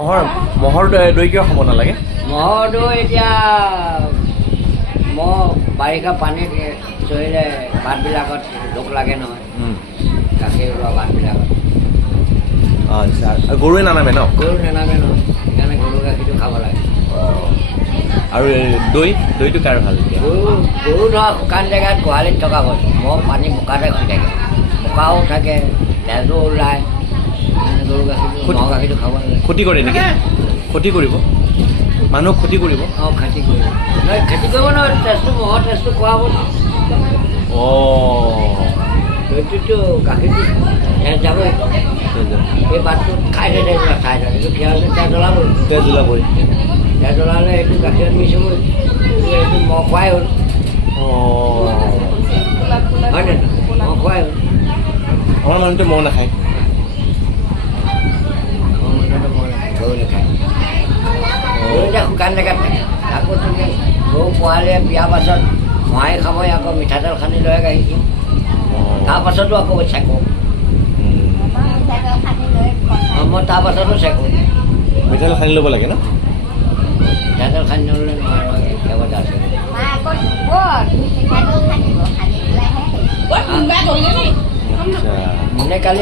মহৰ দৈ কিয় খাব নালাগে? মহৰ দৈ এতিয়া মহ বাৰিষা পানীত চৰিলে বাটবিলাকত জোক লাগে নহয়, গাখীৰ ওলোৱা বাটবিলাকত। আচ্ছা, গৰুৱে নানামে ন? গৰু নেনামে নহয়, সেইকাৰণে গৰু গাখীৰটো খাব লাগে। আৰু দৈটো কাৰ ভাল? গৰু ধৰা শুকান জেগাত গোহালিত থকা বস্তু, মহ পানী বোকাতে শুই থাকে, বোকাও থাকে, তেজো ওলায়, গৰু গাখীৰটো মহ গাখীৰটো খাব লাগে। ক্ষতি কৰে নেকি? ক্ষতি কৰিব, মানুহক ক্ষতি কৰিব? অঁ, খেতি কৰিব নহয়, খেতি কৰিব নহয়, তেজটো মহৰ তেজটো খোৱাব। দৈটোতো গাখীৰটো তেজ যাবই, এই বাটটোত খাই থাকে চাই থাকে, এইটো খীয়া হ'লে তেজ ওলাবই। তেজ ওলাবই, তেজ ওলালে এইটো গাখীৰত মিছ হ'বই, এইটো মহ খোৱাই হ'ল। হয় নে মহ খোৱাই হ'ল। আমাৰ মানুহটোৱে মহ নাখায়। গৰু নাখায়, গৰু এতিয়া শুকান জেগাত থাকে। আকৌ তুমি গৰু পোৱালীয়ে বিয়াৰ পাছত মহে খাবই, আকৌ মিঠাতেল সানি লৈ গাখীৰ, তাৰপাছতো আকৌ চেকো। মই তাৰপাছতো চেকো। মিঠাতেল সানি ল'ব লাগে ন? মিঠাতেল সানি নল'লে নহয়, কেইবাটা আছে। আচ্ছা, মানে কালি